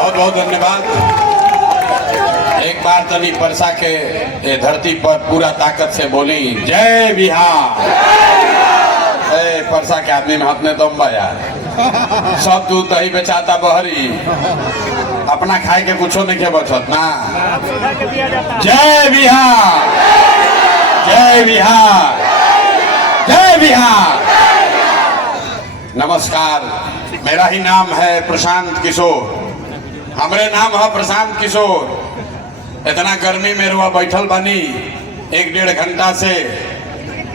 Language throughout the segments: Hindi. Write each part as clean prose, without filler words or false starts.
बहुत बहुत धन्यवाद। एक बार तनी परसा के ये धरती पर पूरा ताकत से बोली जय बिहार। परसा के आदमी में हाथ में दम बा यार, सब दूध दही बेचाता बहरी, अपना खाए के कुछो नहीं के बचत ना। जय बिहार, जय बिहार, जय बिहार। नमस्कार, मेरा ही नाम है प्रशांत किशोर, हमरे नाम है प्रशांत किशोर। इतना गर्मी में रुआ बैठल बानी 1-1.5 घंटा से,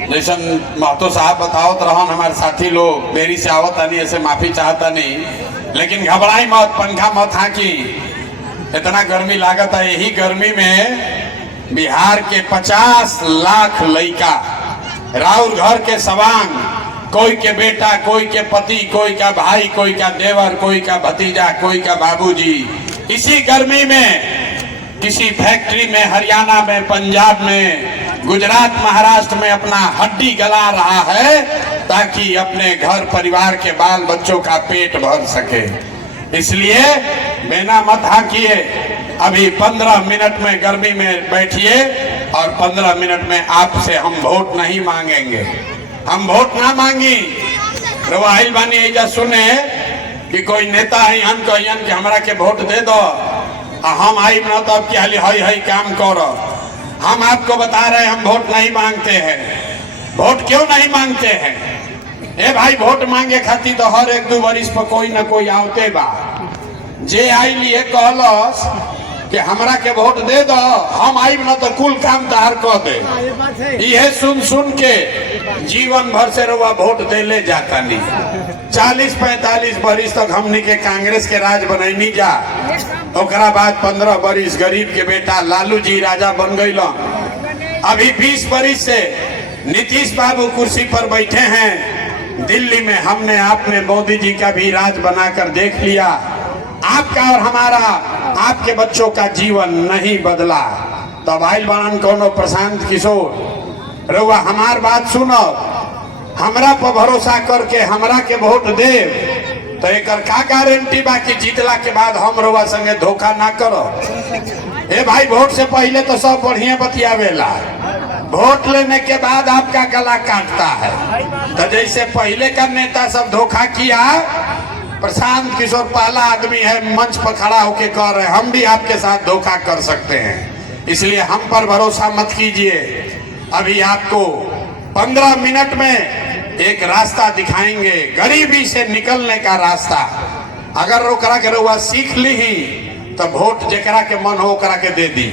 जैसन महतो साहब बतावत रहन हमारे साथी लोग, देरी से आवत नहीं, ऐसे माफी चाहता नहीं, लेकिन घबराई मत, पंखा मत हाँकी, इतना गर्मी लागत है। यही गर्मी में बिहार के 50 लाख लड़का राउर घर के सवांग, कोई के बेटा, कोई के पति, कोई का भाई, कोई का देवर, कोई का भतीजा, कोई का बाबूजी, इसी गर्मी में किसी फैक्ट्री में, हरियाणा में, पंजाब में, गुजरात, महाराष्ट्र में अपना हड्डी गला रहा है ताकि अपने घर परिवार के बाल बच्चों का पेट भर सके। इसलिए बेना मत हाकिए, अभी 15 मिनट में गर्मी में बैठिए और 15 मिनट में आपसे हम वोट नहीं मांगेंगे, हम वोट ना मांगी। रवाहिल बानी ऐजा सुने कि कोई नेता है हम कहियन कि हमरा के वोट दे दो, हम आई न तो अब क्या हई काम करो। हम आपको बता रहे हैं हम वोट नहीं मांगते हैं। वोट क्यों नहीं मांगते हैं? ए भाई, वोट मांगे खातिर तो हर 1-2 वर्ष पर कोई न कोई आवते बा, जे आई लिए कहलस कि हमरा के वोट दे दो, हम आई न तो कुल काम तहार कह दे। यह सुन सुन के जीवन भर से रुआ वोट दे ले जाता नहीं। 40-45 वर्ष तक हमनी के कांग्रेस के राज बनैनी जा, ओकरा बाद 15 वर्ष गरीब के बेटा लालू जी राजा बन गई। अभी 20 वर्ष से नीतीश बाबू कुर्सी पर बैठे हैं। दिल्ली में हमने आपने मोदी जी का भी राज बनाकर देख लिया। आपका और हमारा, आपके बच्चों का जीवन नहीं बदला। तो भाई बाणन कोनो प्रशांत किशोर रउआ हमार बात सुनो, हमरा पर भरोसा करके हमरा के वोट दे तो एक का गारंटी बा कि जीतला के बाद हम रउआ संगे धोखा ना करो। ए भाई, वोट से पहले तो सब बढ़िया बतियावेला, वोट लेने के बाद आपका गला काटता है। तो जैसे पहले का नेता सब धोखा किया, प्रशांत किशोर पहला आदमी है मंच पर खड़ा होके कह रहे हम भी आपके साथ धोखा कर सकते हैं। इसलिए हम पर भरोसा मत कीजिए। अभी आपको 15 मिनट में एक रास्ता दिखाएंगे, गरीबी से निकलने का रास्ता। अगर ओकरा के रउआ सीख ली तो वोट जेकरा के मन हो ओकरा के दे दी,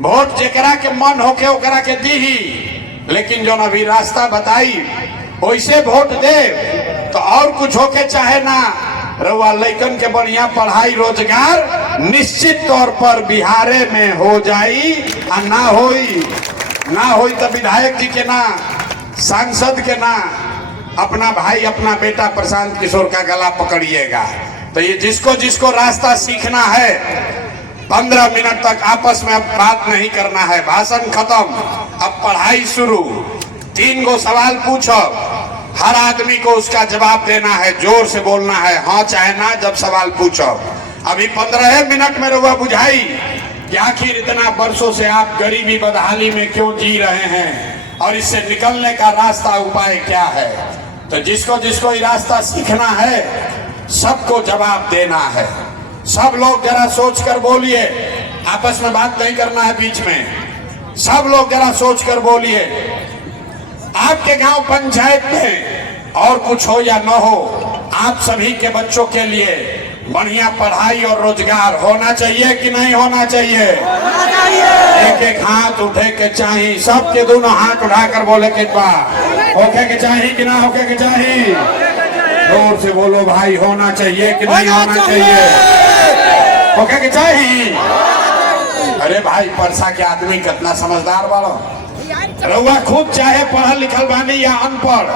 वोट जेकरा के मन हो के ओकरा के दी ही। लेकिन जो अभी रास्ता बताई वैसे वोट दे तो और कुछ होके चाहे ना, रउआ लइकन के बढ़िया पढ़ाई रोजगार निश्चित तौर पर बिहारे में हो जाई। आ ना होई तो विधायक जी के ना, सांसद के ना, अपना भाई अपना बेटा प्रशांत किशोर का गला पकड़िएगा। तो ये जिसको जिसको रास्ता सीखना है 15 मिनट तक आपस में अब बात नहीं करना है, भाषण खत्म, अब पढ़ाई शुरू। 3 गो सवाल पूछो, हर आदमी को उसका जवाब देना है, जोर से बोलना है, हाँ चाहे ना। जब सवाल पूछो अभी 15 मिनट में रउआ बुझाई कि आखिर इतना वर्षों से आप गरीबी बदहाली में क्यों जी रहे हैं और इससे निकलने का रास्ता उपाय क्या है। तो जिसको जिसको ये रास्ता सीखना है सबको जवाब देना है। सब लोग जरा सोच कर बोलिए, आपस में बात नहीं करना है बीच में। सब लोग जरा सोच कर बोलिए, आपके गांव पंचायत में और कुछ हो या न हो, आप सभी के बच्चों के लिए बढ़िया पढ़ाई और रोजगार होना चाहिए कि नहीं होना चाहिए? एक एक हाथ उठे के चाहिए, सबके दोनों हाथ उठाकर बोले कि होके के चाहिए कि ना होके के चाहिए? जोर से बोलो भाई, होना चाहिए कि नहीं होना चाहिए? होके के चाहिए? अरे भाई, परसा के आदमी कितना समझदार वालों। रउआ खूब चाहे पढ़ल लिखल बानी या अनपढ़,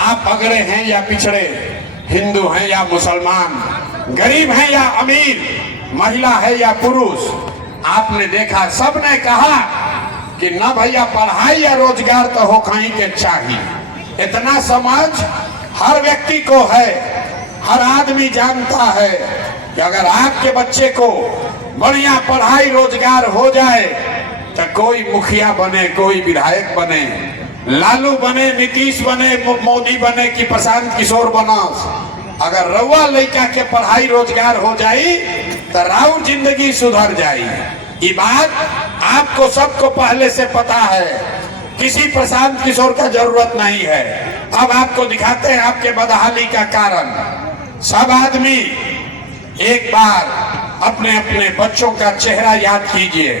आप अगड़े हैं या पिछड़े, हिंदू हैं या मुसलमान, गरीब हैं या अमीर, महिला है या पुरुष, आपने देखा सबने कहा कि ना भैया पढ़ाई या रोजगार तो हो कहीं के चाहिए। इतना समझ हर व्यक्ति को है, हर आदमी जानता है कि अगर आपके बच्चे को बढ़िया पढ़ाई रोजगार हो जाए तो कोई मुखिया बने, कोई विधायक बने, लालू बने, नीतीश बने, मोदी बने कि प्रशांत किशोर बना, अगर रउआ लड़का के पढ़ाई रोजगार हो जाई तो राउर जिंदगी सुधर जाई। ये बात आपको सबको पहले से पता है, किसी प्रशांत किशोर का जरूरत नहीं है। अब आपको दिखाते हैं आपके बदहाली का कारण। सब आदमी एक बार अपने अपने बच्चों का चेहरा याद कीजिए।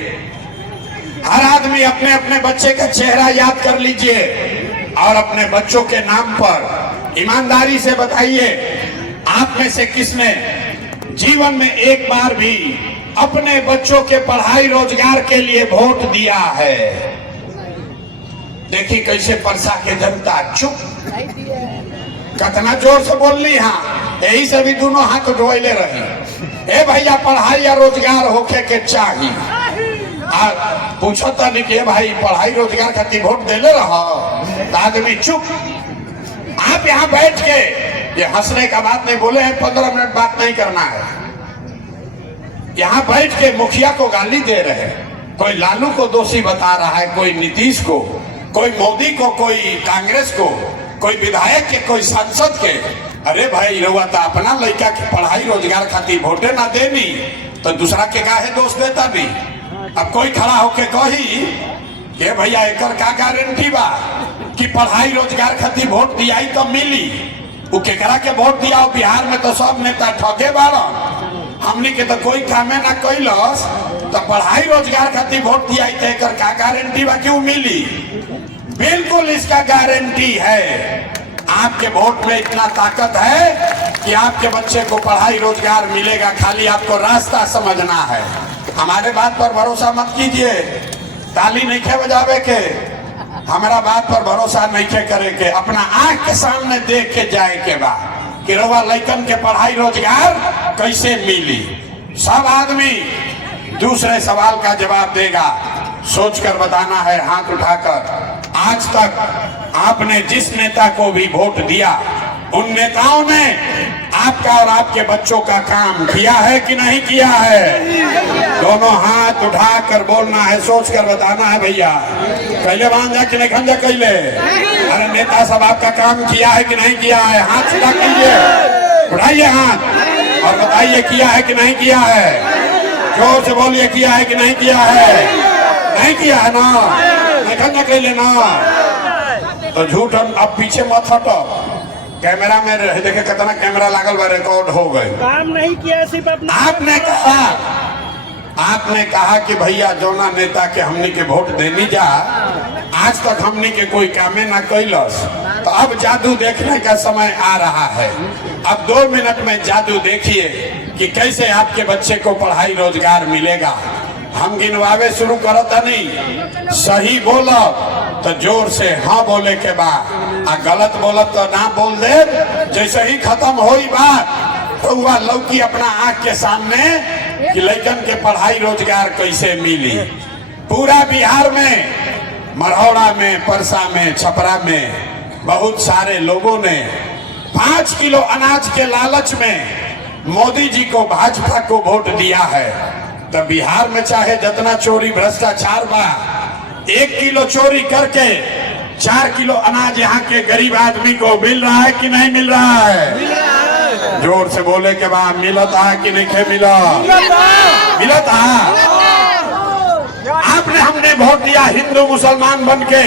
हर आदमी अपने अपने बच्चे का चेहरा याद कर लीजिए और अपने बच्चों के नाम पर ईमानदारी से बताइए, आप में से किसने जीवन में एक बार भी अपने बच्चों के पढ़ाई रोजगार के लिए वोट दिया है? देखिए कैसे परसा के जनता चुप, कितना जोर से बोल ली। हाँ, यही से भी दोनों हाथ उठवैले रही। ए भैया पढ़ाई या रोजगार होके के चाहिए। पूछता नहीं कि भाई पढ़ाई रोजगार खातिर वोट देले रहा, आदमी चुप। आप यहाँ बैठ के ये हंसने का बात नहीं, बोले हैं 15 मिनट बात नहीं करना है। यहाँ बैठ के मुखिया को गाली दे रहे हैं, कोई लालू को दोषी बता रहा है, कोई नीतीश को, कोई मोदी को, कोई कांग्रेस को, कोई विधायक के, कोई सांसद के। अरे भाई रउआ तो अपना लड़का के पढ़ाई रोजगार खातिर वोटे ना देनी तो दूसरा के काहे दोष देता भी। अब कोई खड़ा होके कही कि भैया एकर का गारंटी बा कि पढ़ाई रोजगार खातिर वोट दिया तो मिली, वो केकरा के वोट दिया? बिहार में तो सब नेता ठगे बारन, हमने के तो कोई कामे ना कैलस, तो पढ़ाई रोजगार खातिर वोट दिया तो एकर का गारंटी बा कि वो मिली? बिल्कुल इसका गारंटी है। आपके वोट में इतना ताकत है कि आपके बच्चे को पढ़ाई रोजगार मिलेगा, खाली आपको रास्ता समझना है। हमारे बात पर भरोसा मत कीजिए, ताली नहीं खे बजावे के, हमारा बात पर भरोसा नहीं खे करे के, अपना आंख के सामने देख के जाए के बाद कि रउआ लइकन के पढ़ाई रोजगार कैसे मिली। सब आदमी दूसरे सवाल का जवाब देगा, सोचकर बताना है हाथ उठाकर। आज तक आपने जिस नेता को भी वोट दिया, उन नेताओं ने आपका और आपके बच्चों का काम किया है कि नहीं किया है? दोनों हाथ उठाकर बोलना है, सोचकर बताना है भैया। कैले बांधा कि नहीं खंजा कैले? अरे नेता सब आपका काम किया है कि नहीं किया है? हाथ उठा कीजिए, उठाइए हाथ और बताइए किया है कि नहीं किया है। जोर से बोलिए किया है कि नहीं किया है? नहीं किया है ना, नहीं खंजा कैले ना तो झूठ। अब पीछे मत हटो, कैमरा में देखे कितना कैमरा लागल बा, रिकॉर्ड हो गए। काम नहीं किया, सिर्फ अपना आपने कहा कि भैया जोना नेता के हमने के वोट देनी जा, आज तक हमने के कोई कामे ना कैलस, तो अब जादू देखने का समय आ रहा है। अब 2 मिनट में जादू देखिए कि कैसे आपके बच्चे को पढ़ाई रोजगार मिलेगा। हम गिनवावे शुरू करता नहीं, सही बोलो तो जोर से हाँ बोले के बाद, आ गलत बोलत तो ना बोल दे। जैसे ही खत्म होई बात तो वह लौकी अपना आंख के सामने कि लड़कन के पढ़ाई रोजगार कैसे मिली। पूरा बिहार में, मरौड़ा में, परसा में, छपरा में बहुत सारे लोगों ने 5 किलो अनाज के लालच में मोदी जी को, भाजपा को वोट दिया है। तो बिहार में चाहे जितना चोरी भ्रष्टाचार बा, 1 किलो चोरी करके 4 किलो अनाज यहाँ के गरीब आदमी को मिल रहा है कि नहीं मिल रहा है? जोर से बोले के बाद मिलता है कि नहीं मिला? मिलता है। आपने हमने वोट दिया हिंदू मुसलमान बन के,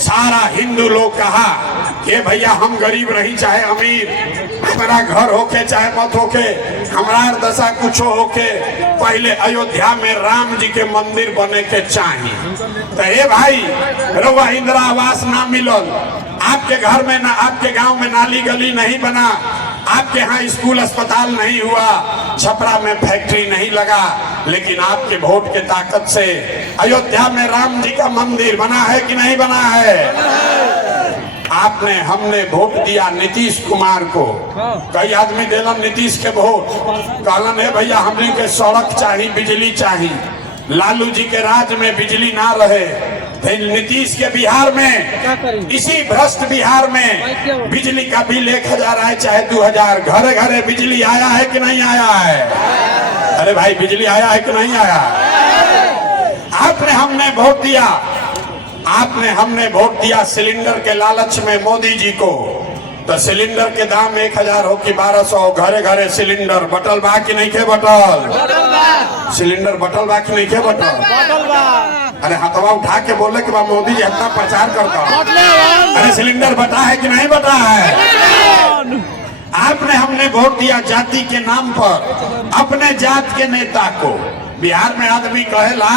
सारा हिंदू लोग कहा कि भैया हम गरीब रही चाहे अमीर, हमारा घर होके चाहे मत होके, हमारा दशा कुछ होके, पहले अयोध्या में राम जी के मंदिर बने के चाहिए। तो ये भाई रउआ इंदिरा आवास ना मिलल, आपके घर में ना, आपके गांव में नाली गली नहीं बना, आपके यहाँ स्कूल अस्पताल नहीं हुआ, छपरा में फैक्ट्री नहीं लगा, लेकिन आपके वोट के ताकत से अयोध्या में राम जी का मंदिर बना है कि नहीं बना है? आपने, हमने वोट दिया नीतीश कुमार को। कई आदमी दिलन नीतीश के वोट, कहलन है भैया हमने के सड़क चाहिए, बिजली चाहिए। लालू जी के राज में बिजली ना रहे नीतीश के बिहार में, इसी भ्रष्ट बिहार में बिजली का बिल 1000 आए चाहे 2000, घरे घरे बिजली आया है कि नहीं आया है? अरे भाई बिजली आया है कि नहीं आया? आपने हमने वोट दिया, हमने वोट दिया सिलेंडर के लालच में मोदी जी को, तो सिलेंडर के दाम 1000 हो कि 1200, घरे घरे सिलेंडर बटल बा कि नहीं के बटल? सिलेंडर बटल बा कि नहीं के बटल? अरे हथवा उठा के बोले कि मोदी जी इतना प्रचार करता, अरे सिलेंडर बटा है कि नहीं बटा है? हमने वोट दिया जाति के नाम पर अपने जात के नेता को। बिहार में आदमी कहेला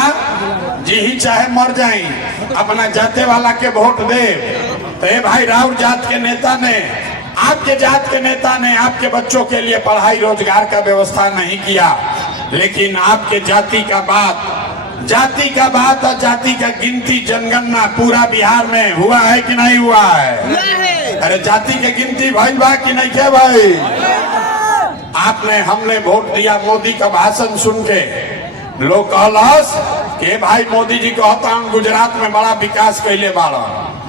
जी ही चाहे मर जाए अपना जाते वाला के वोट दे, तो ये भाई राउर जात के नेता ने, आपके जात के नेता ने आपके बच्चों के लिए पढ़ाई रोजगार का व्यवस्था नहीं किया, लेकिन आपके जाति का बात और जाति का गिनती जनगणना पूरा बिहार में हुआ है कि नहीं हुआ है? अरे जाति के गिनती भाई बा कि नहीं के भाई? हमने वोट दिया मोदी का भाषण सुन के, लोग कहलस के भाई मोदी जी कहता हूँ गुजरात में बड़ा विकास कैले बाड़ा,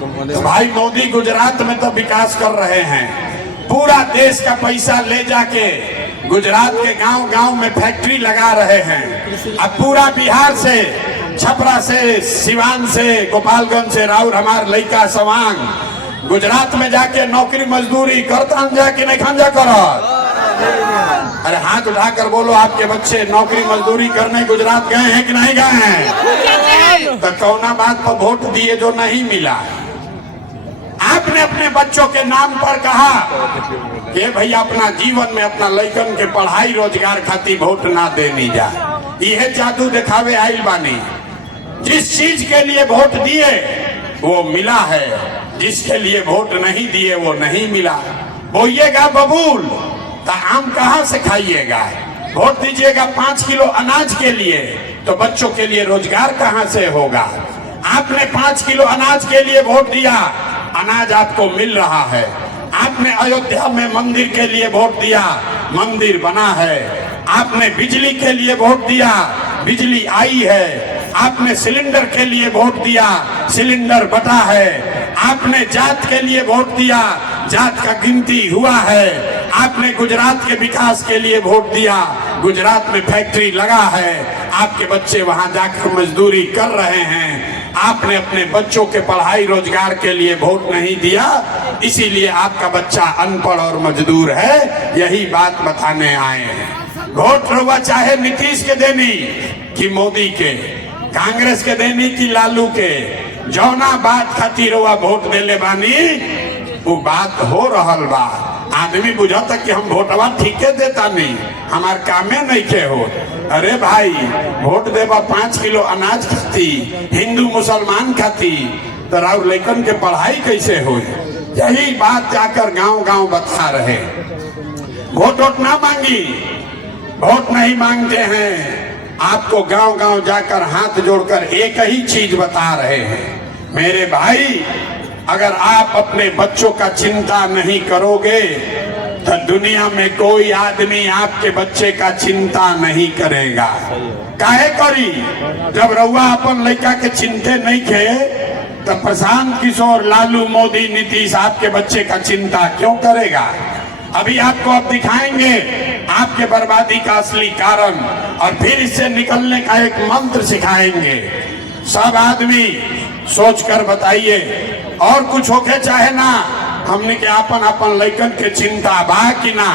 तो भाई मोदी गुजरात में तो विकास कर रहे हैं, पूरा देश का पैसा ले जाके गुजरात के गांव-गांव में फैक्ट्री लगा रहे हैं। अब पूरा बिहार से, छपरा से, सिवान से, गोपालगंज से राउर हमार लइका सवांग गुजरात में जाके नौकरी मजदूरी करता जाके नहीं खंजा कर। अरे हाथ उठाकर बोलो आपके बच्चे नौकरी मजदूरी करने गुजरात गए हैं कि नहीं गए हैं? तो कौना बात पर वोट दिए जो नहीं मिला? आपने अपने बच्चों के नाम पर कहा कि भैया अपना जीवन में अपना लइकन के पढ़ाई रोजगार खातिर वोट ना देनी जा, यह जादू दिखावे आइल बानी। जिस चीज के लिए वोट दिए वो मिला है, जिसके लिए वोट नहीं दिए वो नहीं मिला। बोइएगा बबूल तो आम कहाँ से खाइएगा? वोट दीजिएगा 5 किलो अनाज के लिए, तो बच्चों के लिए रोजगार कहाँ से होगा? आपने 5 किलो अनाज के लिए वोट दिया, अनाज आपको मिल रहा है। आपने अयोध्या में मंदिर के लिए वोट दिया, मंदिर बना है। आपने बिजली के लिए वोट दिया, बिजली आई है। आपने सिलेंडर के लिए वोट दिया, सिलेंडर बटा है। आपने जात के लिए वोट दिया, जात का गिनती हुआ है। आपने गुजरात के विकास के लिए वोट दिया, गुजरात में फैक्ट्री लगा है, आपके बच्चे वहां जाकर मजदूरी कर रहे हैं। आपने अपने बच्चों के पढ़ाई रोजगार के लिए वोट नहीं दिया, इसीलिए आपका बच्चा अनपढ़ और मजदूर है। यही बात बताने आए हैं। वोट रुआ चाहे नीतीश के देनी कि मोदी के, कांग्रेस के देनी कि लालू के, जौना बात खातिर रुआ वोट देले बानी वो बात हो रहल बा। आदमी बुझता कि हम वोटवा ठीके देता नहीं, हमार कामे नहीं के हो। अरे भाई वोट देवा 5 किलो अनाज खाती, हिंदू मुसलमान खाती, तो राउर लइकन के पढ़ाई कैसे हो? यही बात जाकर गांव-गांव बता रहे। वोट ना मांगी, वोट नहीं मांगते हैं। आपको गांव-गांव जाकर हाथ जोड़कर एक ही चीज बता रहे हैं, मेरे भाई अगर आप अपने बच्चों का चिंता नहीं करोगे तो दुनिया में कोई आदमी आपके बच्चे का चिंता नहीं करेगा। काहे करी? जब रउआ अपन लड़का के चिंते नहीं थे तो प्रशांत किशोर, लालू, मोदी, नीतीश आपके बच्चे का चिंता क्यों करेगा? अभी आपको अब दिखाएंगे आपके बर्बादी का असली कारण, और फिर इससे निकलने का एक मंत्र सिखाएंगे। सब आदमी सोचकर बताइए, और कुछ होके चाहे ना, हमने के अपन अपन लइकन के चिंता बा कि ना?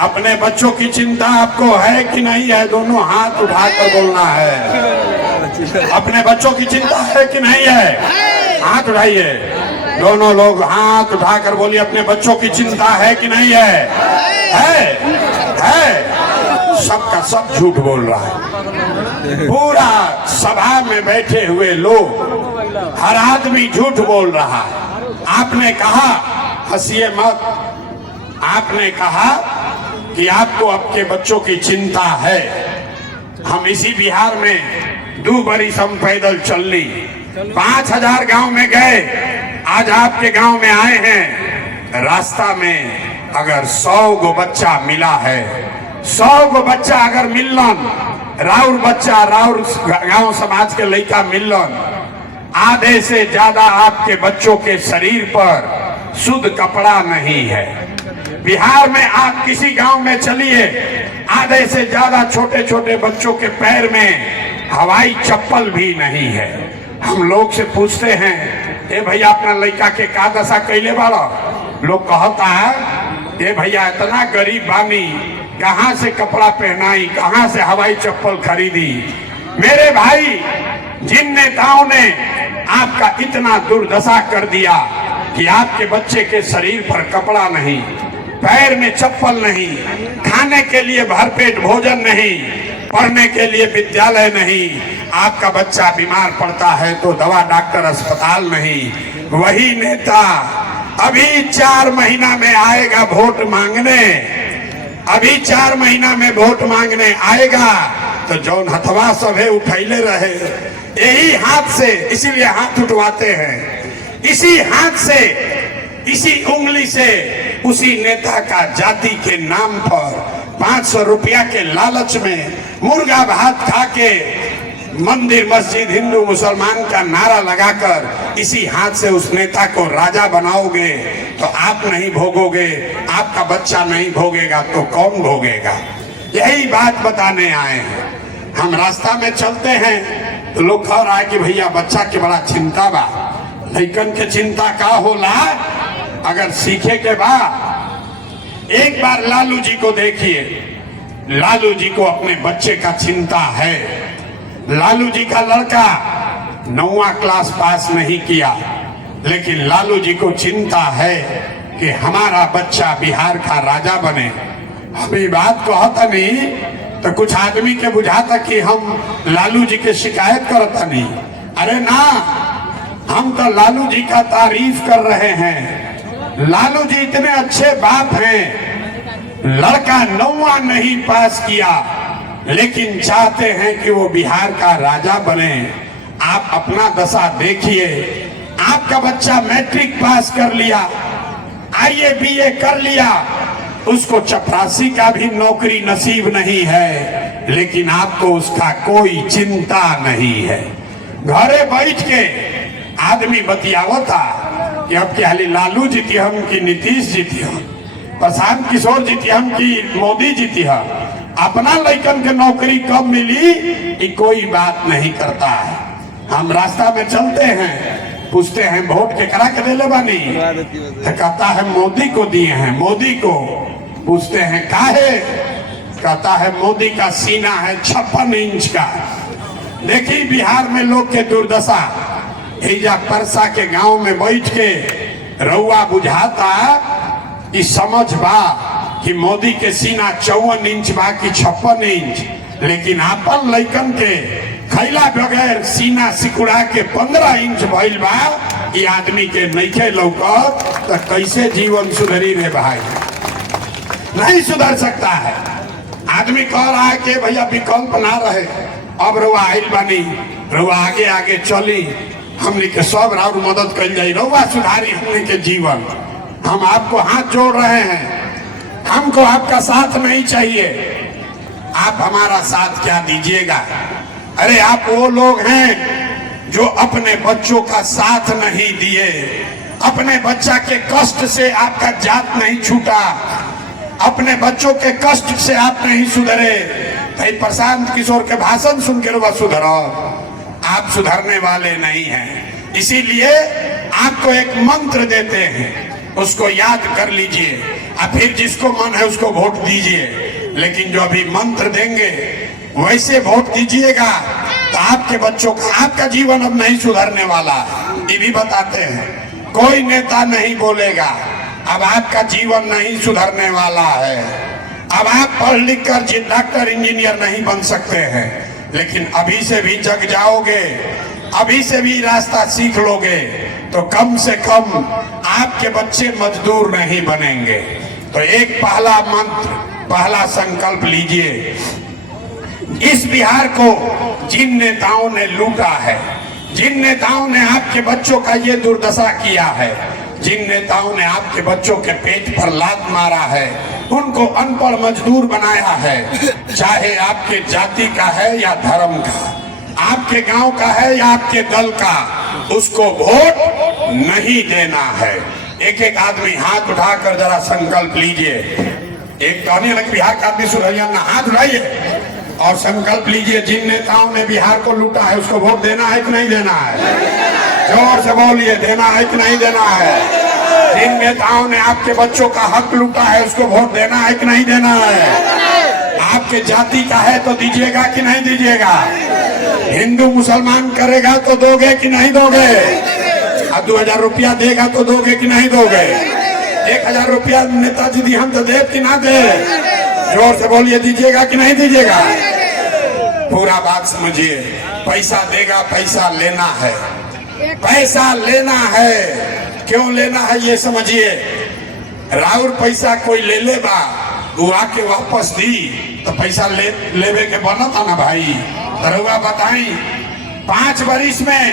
अपने बच्चों की चिंता आपको है कि नहीं है? दोनों हाथ उठाकर बोलना है। अपने बच्चों की चिंता है कि नहीं है? हाथ उठाइए। दोनों लोग हाथ उठाकर बोलिए, अपने बच्चों की चिंता है कि नहीं है? है। सबका सब झूठ बोल रहा है। पूरा सभा में बैठे हुए लोग, हर आदमी झूठ बोल रहा है। आपने कहा, हंसिए मत, आपने कहा कि आपको आपके बच्चों की चिंता है। हम इसी बिहार में 2 बरिस हम पैदल चल ली, 5000 गांव में गए, आज आपके गांव में आए हैं। रास्ता में अगर 100 गो बच्चा मिला है, 100 गो बच्चा अगर मिलन, राउर बच्चा, राउर गांव समाज के लड़का मिलन, आधे से ज्यादा आपके बच्चों के शरीर पर शुद्ध कपड़ा नहीं है। बिहार में आप किसी गांव में चलिए, आधे से ज्यादा छोटे छोटे बच्चों के पैर में हवाई चप्पल भी नहीं है। हम लोग से पूछते हैं, ए भैया अपना लड़का के का दशा कैले बाड़ा? लोग कहता है, ए भैया इतना गरीब बानी, कहाँ से कपड़ा पहनाई, कहाँ से हवाई चप्पल खरीदी। मेरे भाई, जिन नेताओं ने आपका इतना दुर्दशा कर दिया कि आपके बच्चे के शरीर पर कपड़ा नहीं, पैर में चप्पल नहीं, खाने के लिए भरपेट भोजन नहीं, पढ़ने के लिए विद्यालय नहीं, आपका बच्चा बीमार पड़ता है तो दवा डॉक्टर अस्पताल नहीं, वही नेता अभी 4 महीना में आएगा वोट मांगने, अभी 4 महीना में वोट मांगने आएगा तो जौन हथवा सभे उठैले रहे यही हाथ से, इसीलिए हाथ उठवाते हैं, इसी हाथ से, इसी उंगली से उसी नेता का जाति के नाम पर 500 रुपया के लालच में मुर्गा भात खा के मंदिर मस्जिद हिंदू मुसलमान का नारा लगाकर इसी हाथ से उस नेता को राजा बनाओगे तो आप नहीं भोगोगे, आपका बच्चा नहीं भोगेगा तो कौन भोगेगा? यही बात बताने आए हैं। हम रास्ता में चलते हैं तो लोग कह रहा है कि भैया बच्चा के बड़ा चिंता बा। लइकन के चिंता का होला? अगर सीखे के बाद एक बार लालू जी को देखिए, लालू जी को अपने बच्चे का चिंता है। लालू जी का लड़का 9वां क्लास पास नहीं किया, लेकिन लालू जी को चिंता है कि हमारा बच्चा बिहार का राजा बने। अभी बात कहता नहीं तो कुछ आदमी के बुझाता कि हम लालू जी के शिकायत करता नहीं। अरे ना, हम तो लालू जी का तारीफ कर रहे हैं। लालू जी इतने अच्छे बाप हैं, लड़का 9वां नहीं पास किया लेकिन चाहते हैं कि वो बिहार का राजा बने। आप अपना दशा देखिए, आपका बच्चा मैट्रिक पास कर लिया, IAS BA कर लिया, उसको चपरासी का भी नौकरी नसीब नहीं है, लेकिन आपको उसका कोई चिंता नहीं है। घरे बैठ के आदमी बतियावता कि अब क्या लालू जीती हम कि नीतीश जीती हम, प्रशांत किशोर जीती हम कि मोदी जीती हम, अपना लड़कन के नौकरी कब मिली ये कोई बात नहीं करता है। हम रास्ता में चलते हैं, पूछते हैं वोट के करा के देले बानी, तो कहता है मोदी को दिए हैं, मोदी को। पूछते हैं काहे? कहता है मोदी का सीना है 56 इंच का। देखिए बिहार में लोग के दुर्दशा। हिजा परसा के गांव में बैठ के रउआ बुझाता इस समझ बा कि मोदी के सीना 54 इंच बा कि 56 इंच, लेकिन आपन लइकन के खैला बगैर सीना सिकुड़ा के 15 इंच भइल बा। ये आदमी के नइखे लौकत तो कैसे जीवन सुधरी रे भाई? नहीं सुधर सकता है। आदमी कह रहा है कि भैया विकल्प ना रहे, अब रउआ आइल बानी, रउआ आगे आगे चली, हमने के सब राउर मदद कर जाई, रउआ सुधारी हमने के जीवन। हम आपको हाथ जोड़ रहे हैं, हमको आपका साथ नहीं चाहिए। आप हमारा साथ क्या दीजिएगा? अरे आप वो लोग हैं जो अपने बच्चों का साथ नहीं दिए, अपने बच्चा के कष्ट से आपका जात नहीं छूटा, अपने बच्चों के कष्ट से आप नहीं सुधरे। भाई प्रशांत किशोर के भाषण सुन के वह सुधरो, आप सुधरने वाले नहीं हैं। इसीलिए आपको एक मंत्र देते हैं, उसको याद कर लीजिए और फिर जिसको मन है उसको वोट दीजिए। लेकिन जो अभी मंत्र देंगे वैसे वोट दीजिएगा तो आपके बच्चों का, आपका जीवन अब नहीं सुधरने वाला। ये भी बताते हैं, कोई नेता नहीं बोलेगा अब आपका जीवन नहीं सुधरने वाला है, अब आप पढ़ लिख कर डॉक्टर इंजीनियर नहीं बन सकते हैं, लेकिन अभी से भी जग जाओगे, अभी से भी रास्ता सीख लोगे तो कम से कम आपके बच्चे मजदूर नहीं बनेंगे। तो एक पहला मंत्र, पहला संकल्प लीजिए, इस बिहार को जिन नेताओं ने लूटा है, जिन नेताओं ने आपके बच्चों का ये दुर्दशा किया है, जिन नेताओं ने आपके बच्चों के पेट पर लात मारा है, उनको अनपढ़ मजदूर बनाया है, चाहे आपके जाति का है या धर्म का, आपके गांव का है या आपके दल का, उसको वोट नहीं देना है। एक एक आदमी हाथ उठाकर जरा संकल्प लीजिए। एक तो नहीं लगे बिहार का आदमी सुधरिया ना, हाथ उठाइए और संकल्प लीजिए। जिन नेताओं ने बिहार को लूटा है उसको वोट देना है कि नहीं देना है? जोर से बोलिए, देना है कि नहीं देना है? जिन नेताओं ने आपके बच्चों का हक लूटा है उसको वोट देना है कि नहीं देना है? आपके जाति का है तो दीजिएगा कि नहीं दीजिएगा? हिंदू मुसलमान करेगा तो दोगे कि नहीं दोगे? अब 2000 रुपया देगा तो दोगे कि नहीं दोगे? 1000 रुपया नेताजी दी हम तो दे कि ना दे? जोर से बोलिए, दीजिएगा कि नहीं दीजिएगा? पूरा बात समझिए। पैसा देगा, पैसा लेना है, पैसा लेना है। क्यों लेना है ये समझिए। राउर पैसा कोई ले लेबा, वो आके वापस दी तो पैसा लेवे के बना था ना भाई। दरोगा बताई 5 वर्ष में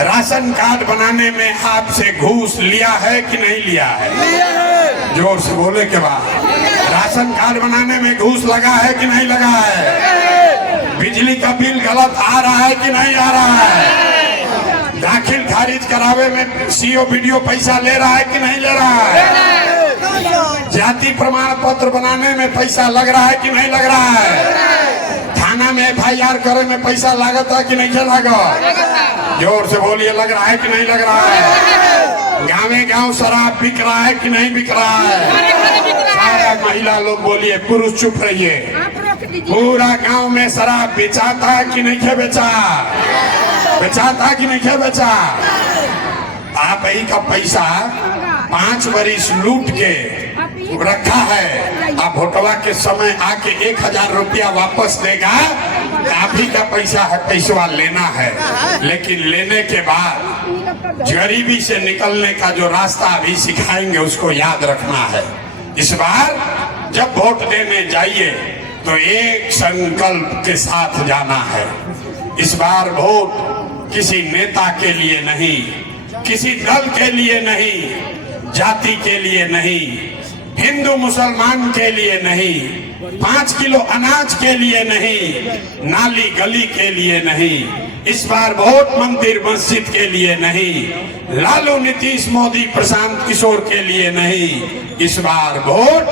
राशन कार्ड बनाने में आपसे घूस लिया है कि नहीं लिया है? जोर से बोले के बाद, राशन कार्ड बनाने में घूस लगा है कि नहीं लगा है? बिजली का बिल गलत आ रहा है कि नहीं आ रहा है? दाखिल खारिज करावे में सीओ वीडियो पैसा ले रहा है कि नहीं ले रहा है? जाति प्रमाण पत्र बनाने में पैसा लग रहा है कि नहीं लग रहा है? थाना में FIR करे में पैसा लागत है कि नहीं लागत? जोर से बोलिए, लग रहा है कि नहीं लग रहा है? गाँव गाँव शराब बिक रहा है कि नहीं बिक रहा है? सारा महिला लोग बोलिए, पुरुष चुप रहिए। पूरा गांव में शराब बेचाता है कि नहीं बेचा? बेचाता कि नहीं बेचा? आप ही का पैसा 5 वर्ष लूट के रखा है। आप वोटवा के समय आके 1000 रुपया वापस देगा, आप ही का पैसा है, पैसा लेना है। लेकिन लेने के बाद गरीबी से निकलने का जो रास्ता अभी सिखाएंगे उसको याद रखना है। इस बार जब वोट देने जाइए तो एक संकल्प के साथ जाना है। इस बार वोट किसी नेता के लिए नहीं, किसी दल के लिए नहीं, जाति के लिए नहीं, हिंदू मुसलमान के लिए नहीं, 5 किलो अनाज के लिए नहीं, नाली गली के लिए नहीं। इस बार वोट मंदिर मस्जिद के लिए नहीं, लालू नीतीश मोदी प्रशांत किशोर के लिए नहीं। इस बार वोट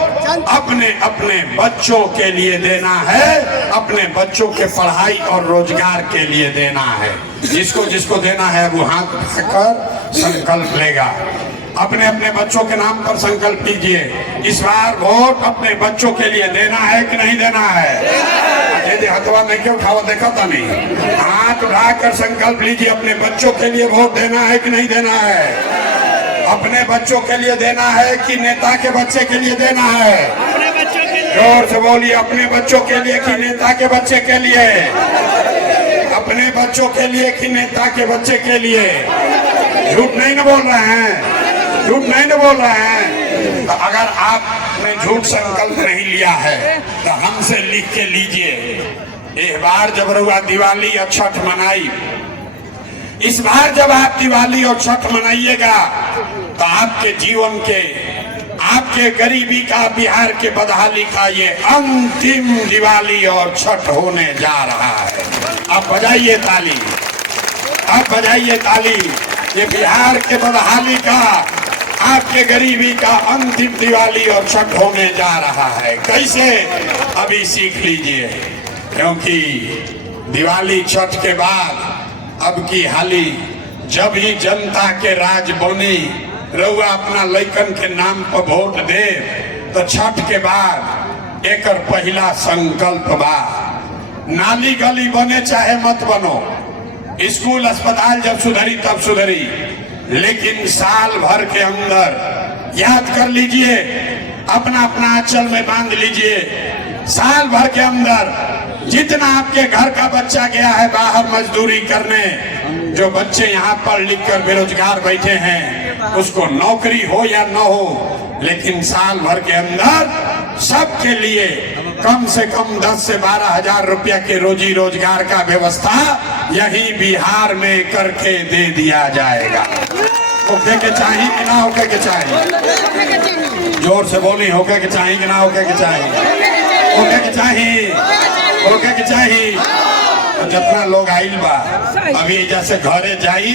अपने अपने बच्चों के लिए देना है, अपने बच्चों के पढ़ाई और रोजगार के लिए देना है। जिसको जिसको देना है वो हाथ उठाकर संकल्प लेगा। अपने अपने बच्चों के नाम पर संकल्प कीजिए। इस बार वोट अपने बच्चों के लिए देना है कि नहीं देना है? हथवा नहीं के उठावा, देखा था नहीं? हाथ उठाकर संकल्प लीजिए। अपने बच्चों के लिए वोट देना है कि नहीं देना है? अपने बच्चों के लिए देना है कि नेता के बच्चे के लिए देना है? जोर से बोलिए, अपने बच्चों के लिए कि नेता के बच्चे के लिए? अपने बच्चों के लिए कि नेता के बच्चे के लिए? झूठ नहीं न बोल रहे हैं, झूठ नहीं न बोल रहे हैं। तो अगर आपने झूठ संकल्प नहीं लिया है तो हमसे लिख के लीजिए। एक बार जब रहुआ दिवाली और छठ मनाई, इस बार जब आप दिवाली और छठ मनाइएगा तो आपके जीवन के, आपके गरीबी का, बिहार के बदहाली का ये अंतिम दिवाली और छठ होने जा रहा है। अब बजाइए ताली, अब बजाइए ताली। ये बिहार के बदहाली का, आपके गरीबी का अंतिम दिवाली और छठ होने जा रहा है। कैसे? अभी सीख लीजिए। क्योंकि दिवाली छठ के बाद अब की हाली जब ही जनता के राज बनी, रउआ अपना लइकन के नाम पर वोट दे तो छठ के बाद एकर पहला संकल्प बा, नाली गली बने चाहे मत बनो, स्कूल अस्पताल जब सुधरी तब सुधरी, लेकिन साल भर के अंदर याद कर लीजिए, अपना अपना आंचल में बांध लीजिए। साल भर के अंदर जितना आपके घर का बच्चा गया है बाहर मजदूरी करने, जो बच्चे यहाँ पढ़ लिख कर बेरोजगार बैठे हैं, उसको नौकरी हो या न हो, लेकिन साल भर के अंदर सबके लिए कम से कम 10 से 12 हजार रुपया के रोजी रोजगार का व्यवस्था यही बिहार में करके दे दिया जाएगा। होके के चाहिए कि ना होके के चाहिए? जोर से बोली, होके के चाहिए कि ना होके के चाहिए? होके के चाहिए, होके के चाहिए। जितना लोग आइल बा अभी जैसे घरे जाई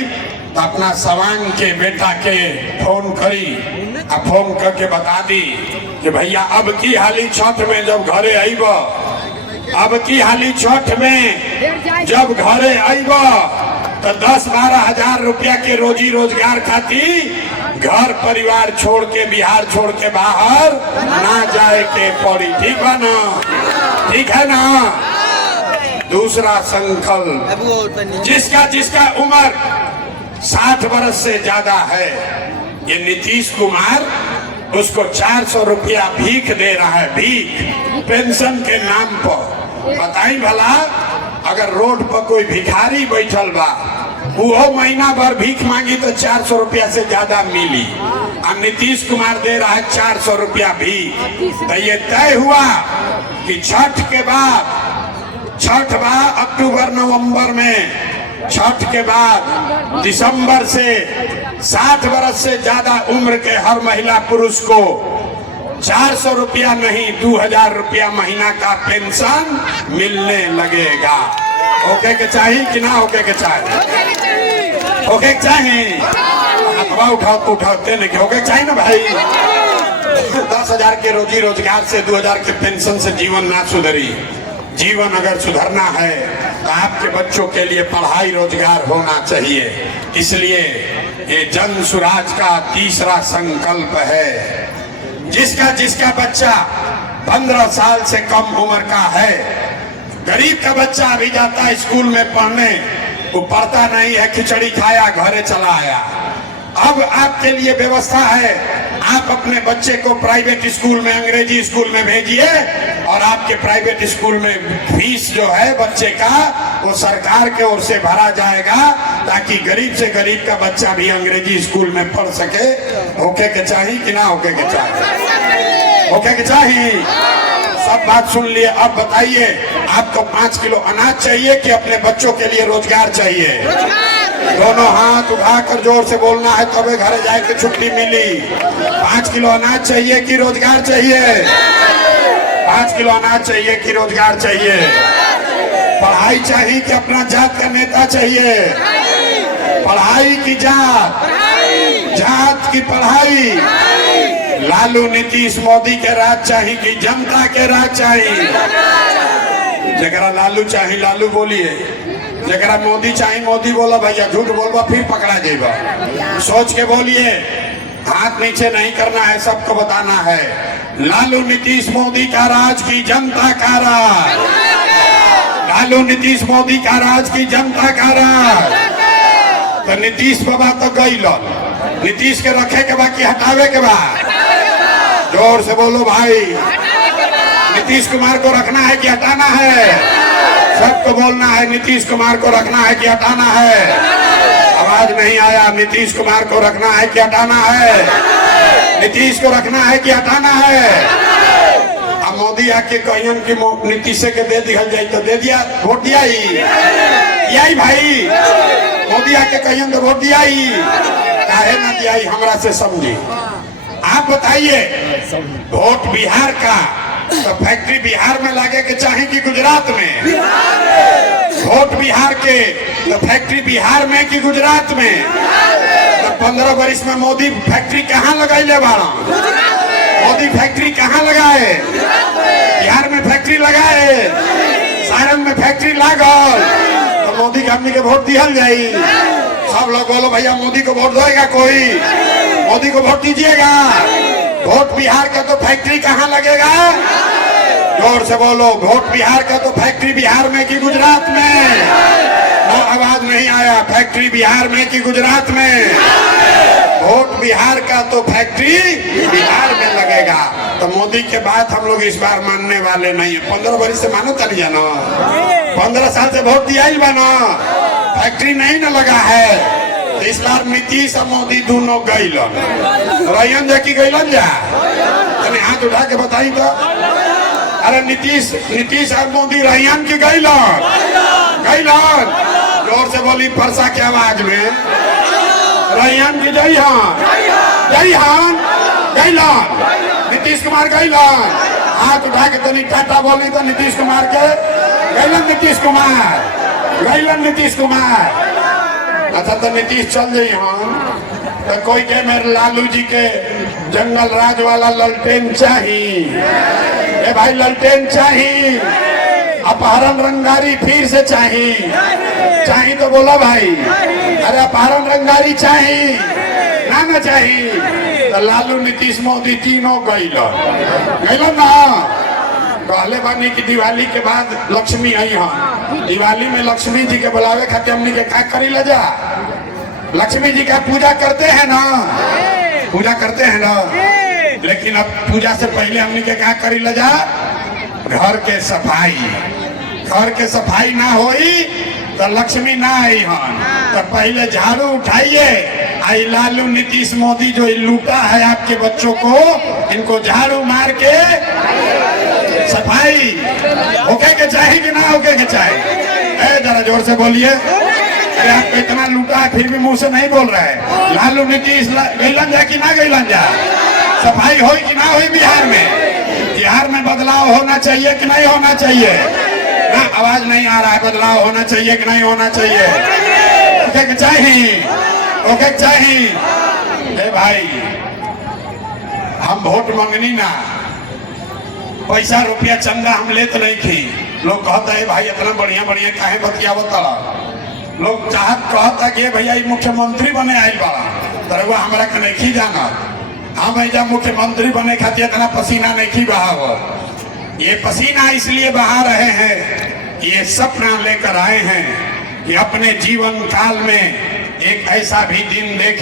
तो अपना सवांग के बेटा के फोन करी आ फोन करके बता दी कि भैया अब की हाली छठ में जब घरे आईब, अब की हाली छठ में जब घरे आईब तो 10-12 हजार रुपया के रोजी रोजगार खातिर घर परिवार छोड़ के बिहार छोड़ के बाहर ना जाए के पड़ी। ठीक है ना? ठीक है ना? दूसरा संकल्प, जिसका जिसका उम्र 60 वर्ष से ज्यादा है, ये नीतीश कुमार उसको 400 रुपया भीख दे रहा है, भीख पेंशन के नाम पर। बताई भला, अगर रोड पर कोई भिखारी बैठल बा वो महीना भर भीख मांगी तो 400 रुपया से ज्यादा मिली, और नीतीश कुमार दे रहा है 400 रुपया भीख। तो ये तय हुआ कि छठ के बाद, छठ बा अक्टूबर नवंबर में, छठ के बाद दिसंबर से 60 वर्ष से ज्यादा उम्र के हर महिला पुरुष को 400 रुपया नहीं 2000 रुपया महीना का पेंशन मिलने लगेगा। होके के चाहिए कि ना होके के चाहिए? होके के चाहिए? अथवा उठाते नहीं होके चाहिए ना भाई। 10,000 के रोजी रोजगार से 2000 के पेंशन से जीवन ना सुधरी। जीवन अगर सुधरना है तो आपके बच्चों के लिए पढ़ाई रोजगार होना चाहिए। इसलिए ये जन सुराज का तीसरा संकल्प है, जिसका जिसका बच्चा 15 साल से कम उम्र का है, गरीब का बच्चा अभी जाता है स्कूल में पढ़ने, वो पढ़ता नहीं है, खिचड़ी खाया घरे चला आया। अब आपके लिए व्यवस्था है, आप अपने बच्चे को प्राइवेट स्कूल में, अंग्रेजी स्कूल में भेजिए, और आपके प्राइवेट स्कूल में फीस जो है बच्चे का वो सरकार के ओर से भरा जाएगा, ताकि गरीब से गरीब का बच्चा भी अंग्रेजी स्कूल में पढ़ सके। होके के चाहिए कि ना होके के चाहिए? होके के चाहिए। सब बात सुन लिए, अब बताइए आपको 5 किलो अनाज चाहिए कि अपने बच्चों के लिए रोजगार चाहिए? दोनों हाथ उठाकर जोर से बोलना है, तबे घर जाए के छुट्टी मिली। 5 किलो अनाज चाहिए कि रोजगार चाहिए? 5 किलो अनाज चाहिए कि रोजगार चाहिए? पढ़ाई चाहिए कि अपना जात का नेता चाहिए? पढ़ाई की जात, जात की पढ़ाई। लालू नीतीश मोदी के राज चाहिए कि जनता के राज चाहिए? जरा लालू चाहिए लालू बोलिए, जरा मोदी चाहिए मोदी बोला भैया, झूठ बोलबा फिर पकड़ा जाएगा। सोच के बोलिए, हाथ नीचे नहीं करना है, सबको बताना है। लालू नीतीश मोदी का राज की जनता का राज, लालू नीतीश मोदी का राज की जनता का राज। तो नीतीश बाबा तो गई लो, नीतीश के रखे के बाद कि हटावे के बाद? जोर से बोलो भाई, नीतीश कुमार को रखना है कि हटाना है? सबको बोलना है, नीतीश कुमार को रखना है कि हटाना है? आवाज नहीं आया। नीतीश कुमार को रखना है कि हटाना है? नीतीश को रखना है कि हटाना है? अब मोदी आके कहियन कि नीतीश के दे दिया जाए तो दे दिया, वोट दिया ही भाई। मोदी आके कहियन तो वोट दिया ही, काहे ना दिया ही, हमरा से समझी। आप बताइए, वोट बिहार का तो फैक्ट्री बिहार में लगे के चाहे कि गुजरात में? वोट बिहार के तो फैक्ट्री बिहार में कि गुजरात में? तो 15 वर्ष में मोदी फैक्ट्री कहाँ लगाई ले बाड़ा? मोदी फैक्ट्री कहाँ लगाए? बिहार में फैक्ट्री लगाए, सारण में फैक्ट्री लागल, तो मोदी के आदमी के वोट दिया जाये। सब लोग बोलो भैया मोदी को वोट देगा कोई? मोदी को वोट दीजिएगा। वोट बिहार का तो फैक्ट्री कहाँ लगेगा? जोर से बोलो, वोट बिहार का तो फैक्ट्री बिहार में कि गुजरात में? वो आवाज नहीं आया। फैक्ट्री बिहार में कि गुजरात में? वोट बिहार का तो फैक्ट्री बिहार में लगेगा। तो मोदी के बात हम लोग इस बार मानने वाले नहीं है। 15 वर्ष से मानो चली जाना, 15 साल से वोट दिया ही बना, फैक्ट्री नहीं न लगा है। इस बार नीतीश और मोदी दोनों गईलन, रैयन जाकी गईलन जा, हाथ उठा के बताई तो। अरे नीतीश और मोदी रैयन की गईलन, गईलन। जोर से बोली परसा के आवाज में, रैयन की जयहान, जयहान गईलन। नीतीश कुमार गईलन, हाथ उठा के तनी टाटा बोली तो नीतीश कुमार के गईलन। नीतीश कुमार गैलन नीतीश कुमार। अच्छा तो नीतीश चल जाई हम तो कोई के मेरे लालू जी के जंगल राज वाला ललटेन चाहिए। ए भाई ललटेन चाहिए, अपहरण रंगारी फिर से चाहिए तो बोला भाई। अरे अपहरण रंगारी चाहिए ना चाहिए तो लालू नीतीश मोदी तीनों गैलन ना। कहले बानी की दिवाली के बाद लक्ष्मी आई हम, दिवाली में लक्ष्मी जी के बुलावे खातिर हमनी के क्या करी ला जा, लक्ष्मी जी का पूजा करते हैं ना, पूजा करते हैं ना। लेकिन अब पूजा से पहले हमनी के क्या करी ला जा, घर के सफाई ना होई तो लक्ष्मी ना आई हम। तो पहले झाड़ू उठाइए, आई लालू नीतीश मोदी जो लूटा है आपके बच्चों को, इनको झाड़ू मार के सफाई होके के चाहिए कि ना होके के चाहिए। जरा जोर से बोलिए। अरे आपको इतना लूटा है फिर भी मुंह से नहीं बोल रहा है। लालू नीतीश गैलन जा कि ना गैलन जा, सफाई हो कि ना हुई बिहार में बदलाव होना चाहिए कि नहीं होना चाहिए ना। आवाज नहीं आ रहा है, बदलाव होना चाहिए कि नहीं होना चाहिए, ओके के चाहिए। ए भाई हम वोट मांगनी ना, पैसा रुपया चंदा हम लेते नहीं थी। लोग कहता है भाई इतना बढ़िया काहे बतियावत, लोग कहता कि भैया मुख्यमंत्री बने आयल बड़ा तरवा हमरा के नहीं जाना। हम ऐसा मुख्यमंत्री बने खातिर इतना पसीना नहीं बहाव। ये पसीना इसलिए बहा रहे हैं, ये सपना लेकर आए हैं कि अपने जीवन काल में एक ऐसा भी दिन देखे